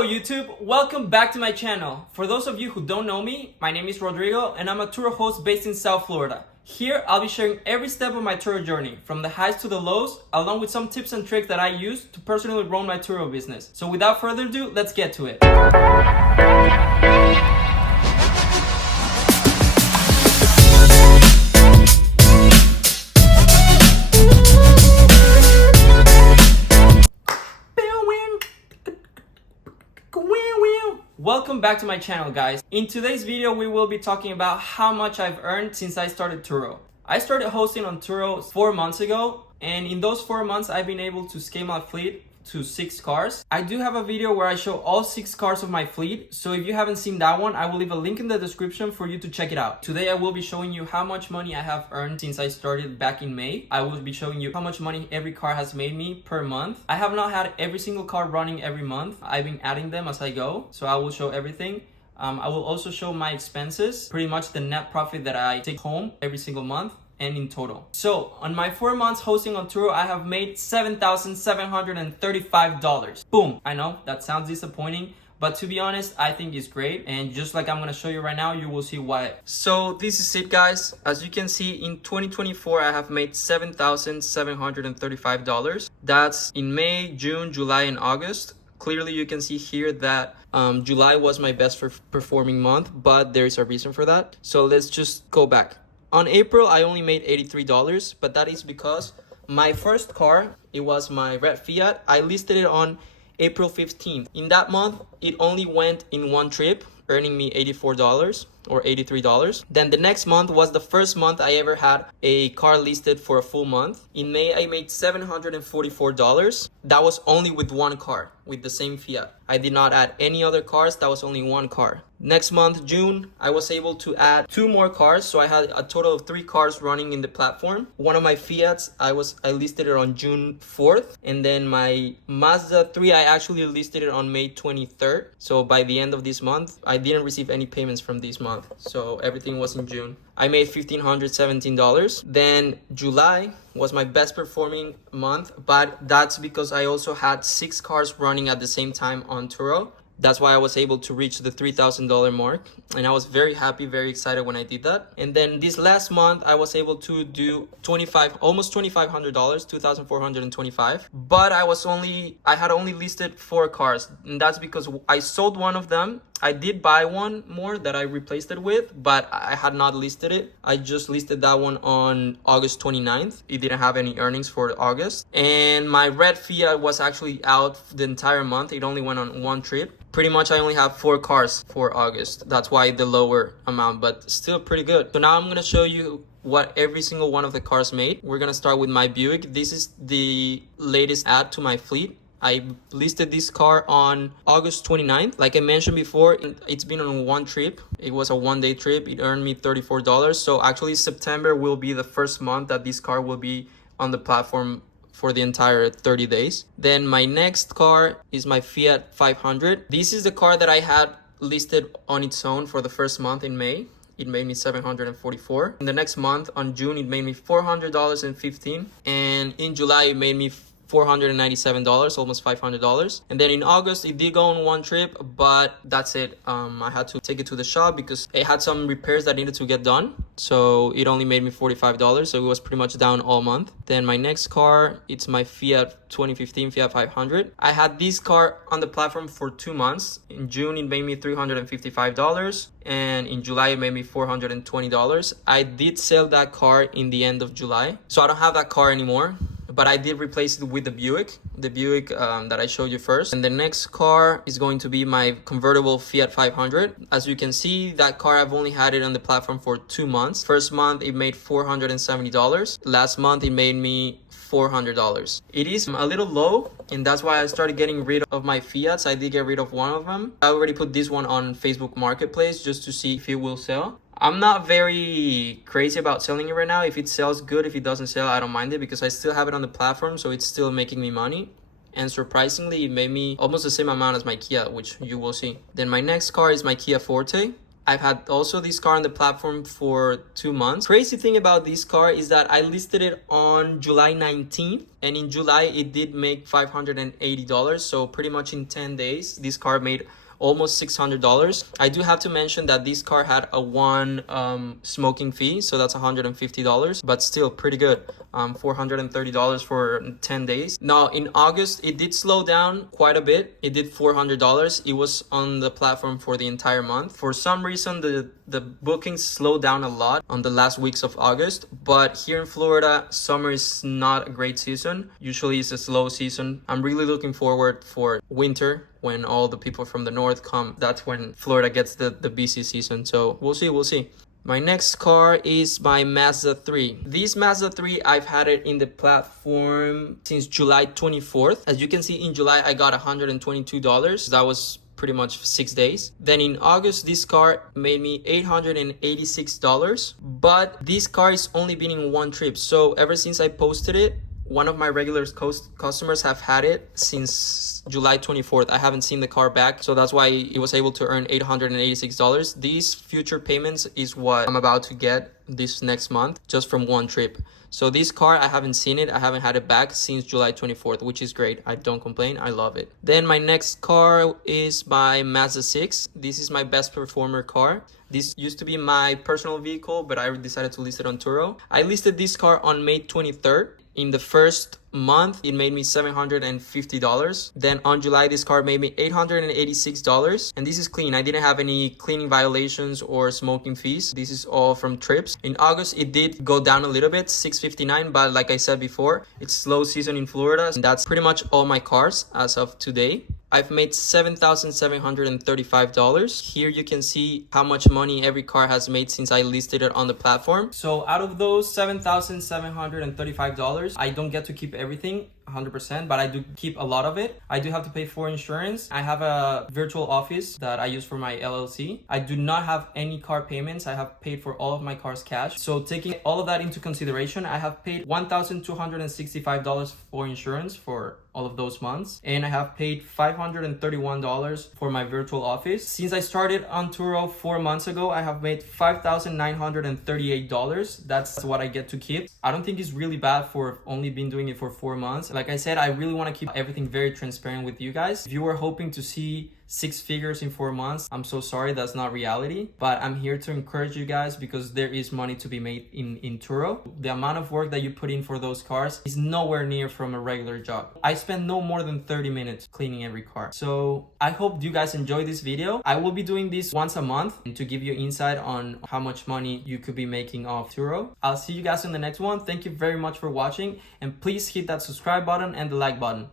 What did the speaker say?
Hello YouTube, welcome back to my channel. For those of you who don't know me, my name is Rodrigo and I'm a Turo host based in South Florida. Here I'll be sharing every step of my Turo journey, from the highs to the lows, along with some tips and tricks that I use to personally run my Turo business. So without further ado, let's get to it. Welcome back to my channel, guys. In today's video, we will be talking about how much I've earned since I started Turo. I started hosting on Turo 4 months ago, and in those 4 months, I've been able to scale my fleet to 6 cars. I do have a video where I show all 6 cars of my fleet, so if you haven't seen that one, I will leave a link in the description for you to check it out. Today I will be showing you how much money I have earned since I started back in May. I will be showing you how much money every car has made me per month. I have not had every single car running every month. I've been adding them as I go, so I will show everything. I will also show my expenses, pretty much the net profit that I take home every single month and in total. So on my 4 months hosting on Turo, I have made $7,735. Boom. I know that sounds disappointing, but to be honest, I think it's great. And just like I'm gonna show you right now, you will see why. So this is it, guys. As you can see, in 2024, I have made $7,735. That's in May, June, July, and August. Clearly, you can see here that July was my best performing month, but there is a reason for that. So let's just go back. On April, I only made $83, but that is because my first car, it was my red Fiat. I listed it on April 15th. In that month, it only went in one trip, earning me $84 or $83. Then the next month was the first month I ever had a car listed for a full month. In May, I made $744. That was only with one car, with the same Fiat. I did not add any other cars. That was only one car. Next month, June, I was able to add 2 more cars. So I had a total of 3 cars running in the platform. One of my Fiats, I listed it on June 4th. And then my Mazda 3, I actually listed it on May 23rd. So by the end of this month, I didn't receive any payments from this month. So everything was in June. I made $1,517. Then July was my best performing month, but that's because I also had 6 cars running at the same time on Turo. That's why I was able to reach the $3,000 mark. And I was very happy, very excited when I did that. And then this last month, I was able to do almost $2,500, $2,425. But I had only listed 4 cars. And that's because I sold one of them. I did buy one more that I replaced it with, but I had not listed it. I just listed that one on August 29th. It didn't have any earnings for August. And my red Fiat was actually out the entire month. It only went on one trip. Pretty much I only have 4 cars for August. That's why the lower amount, but still pretty good. So now I'm gonna show you what every single one of the cars made. We're gonna start with my Buick. This is the latest add to my fleet. I listed this car on August 29th. Like I mentioned before, it's been on one trip. It was a 1-day trip. It earned me $34. So actually September will be the first month that this car will be on the platform for the entire 30 days. Then my next car is my Fiat 500. This is the car that I had listed on its own for the first month in May. It made me $744. In the next month, on June, it made me $400.15. And in July, it made me $497, almost $500. And then in August, it did go on one trip, but that's it. I had to take it to the shop because it had some repairs that needed to get done. So it only made me $45. So it was pretty much down all month. Then my next car, it's my Fiat 2015 Fiat 500. I had this car on the platform for 2 months. In June, it made me $355. And in July, it made me $420. I did sell that car in the end of July. So I don't have that car anymore. But I did replace it with the Buick that I showed you first. And the next car is going to be my convertible Fiat 500. As you can see, that car, I've only had it on the platform for 2 months. First month, it made $470. Last month, it made me $400. It is a little low, and that's why I started getting rid of my Fiats. I did get rid of one of them. I already put this one on Facebook Marketplace just to see if it will sell. I'm not very crazy about selling it right now. If it sells, good. If it doesn't sell, I don't mind it because I still have it on the platform, so it's still making me money. And surprisingly, it made me almost the same amount as my Kia, which you will see. Then my next car is my Kia Forte. I've had also this car on the platform for 2 months. Crazy thing about this car is that I listed it on July 19th, and in July it did make $580. So pretty much in 10 days, this car made almost $600. I do have to mention that this car had a one smoking fee, so that's $150, but still pretty good. $430 for 10 days. Now in August, it did slow down quite a bit. It did $400. It was on the platform for the entire month. For some reason, the bookings slowed down a lot on the last weeks of August, but here in Florida, summer is not a great season. Usually it's a slow season. I'm really looking forward for winter, when all the people from the north come. That's when Florida gets the busy season. So we'll see. My next car is my Mazda 3. This Mazda 3, I've had it in the platform since July 24th. As you can see, in July, I got $122. That was pretty much 6 days. Then in August, this car made me $886. But this car is only been in one trip. So ever since I posted it, one of my regular customers have had it since July 24th. I haven't seen the car back, so that's why it was able to earn $886. These future payments is what I'm about to get this next month, just from one trip. So this car, I haven't seen it. I haven't had it back since July 24th, which is great. I don't complain. I love it. Then my next car is my Mazda 6. This is my best performer car. This used to be my personal vehicle, but I decided to list it on Turo. I listed this car on May 23rd. In the first month, it made me $750. Then on July, this car made me $886. And this is clean. I didn't have any cleaning violations or smoking fees. This is all from trips. In August, it did go down a little bit, $659. But like I said before, it's slow season in Florida. And that's pretty much all my cars as of today. I've made $7,735. Here you can see how much money every car has made since I listed it on the platform. So out of those $7,735, I don't get to keep everything 100%, but I do keep a lot of it. I do have to pay for insurance. I have a virtual office that I use for my LLC. I do not have any car payments. I have paid for all of my cars cash. So taking all of that into consideration, I have paid $1,265 for insurance for all of those months, and I have paid $531 for my virtual office. Since I started on Turo 4 months ago, I have made $5,938. That's what I get to keep. I don't think it's really bad for only been doing it for 4 months. Like I said, I really want to keep everything very transparent with you guys. If you were hoping to see 6 figures in 4 months, I'm so sorry, that's not reality. But I'm here to encourage you guys because there is money to be made in Turo. The amount of work that you put in for those cars is nowhere near from a regular job. I spend no more than 30 minutes cleaning every car. So I hope you guys enjoy this video. I will be doing this once a month to give you insight on how much money you could be making off Turo. I'll see you guys in the next one. Thank you very much for watching, and please hit that subscribe button and the like button.